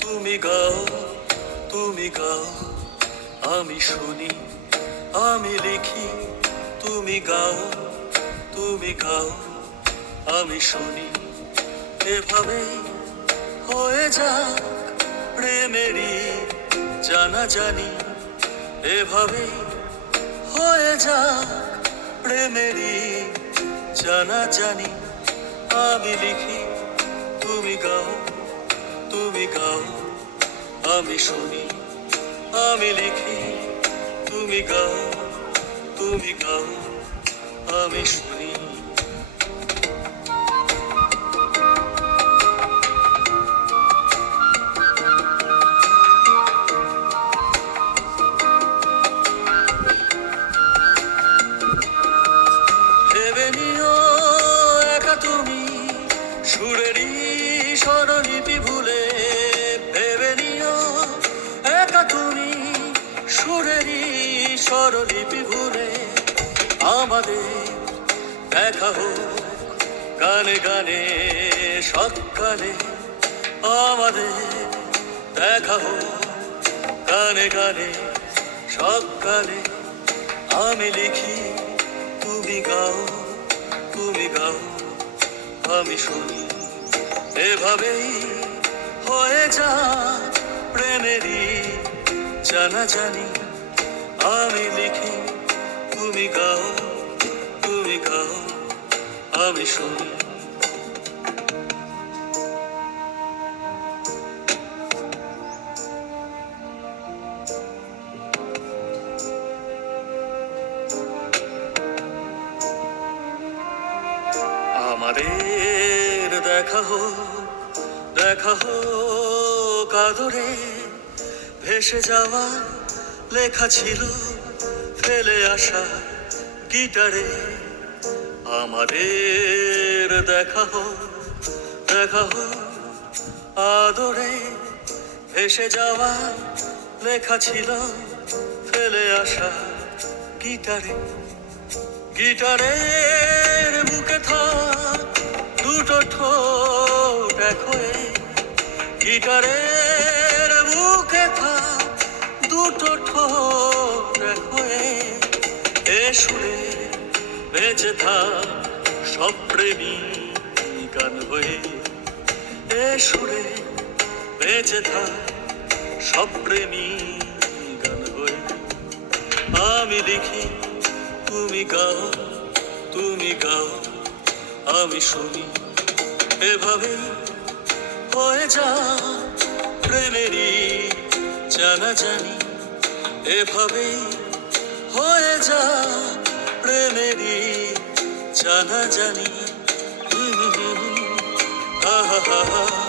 তুমি গাও তুমি গাও। আমি শুনি, আমি লিখি, তুমি গাও তুমি গাও। আমি শুনি, এভাবেই হয়ে যাক প্রেমেরই জানা জানি এভাবেই হয়ে যাক প্রেমেরই জানা জানি আমি লিখি তুমি গাও। আমি শুনি আমি লিখি তুমি গাও তুমি গাও আমি শুনি। স্বরলিপি ভুলে আমাদের দেখা হোক। গানে গানে সকালে আমাদের দেখা হোক। গানে গানে সকালে আমি লিখি, তুমি গাও তুমি গাও। আমি শুনি, এভাবেই হয়ে যা প্রেমেরই জানা জানি আমি লিখি, তুমি গাও তুমি গাও আমি শুনি। আমাদের দেখা হোক দেখা হোক আদরে ভেসে যাওয়া লেখা ছিল ফেলে আসা গিটারে। আমাদের দেখা হোক দেখা হোক, আদরে ভেসে যাওয়া লেখা ছিল ফেলে আসা গিটারে। গিটারের বুকে থাক, দুটো ঠোঁট এক হয়ে। গিটারের বুকে থাক দুটো ঠোঁট হয়ে এ সুরে বেঁচে থাক সব প্রেমী গান হয়ে। এ সুরে বেঁচে থাক সব প্রেমী গান হয়ে। আমি লিখি, তুমি গাও তুমি গাও, আমি শুনি। এভাবে হয়ে যা প্রেমেরই জানা জানি এভাবে হয়ে যা প্রেমেরই জানা জানি হুম